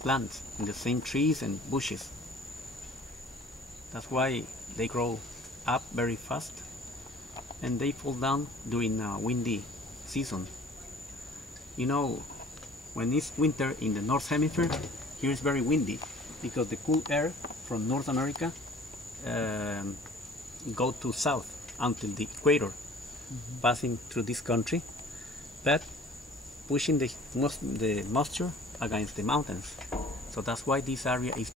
plants, in the same trees and bushes. That's why they grow up very fast and they fall down during a windy season. You know, when it's winter in the North Hemisphere, here is very windy because the cool air from North America go to south until the equator, passing through this country, but pushing the moisture against the mountains. So that's why this area is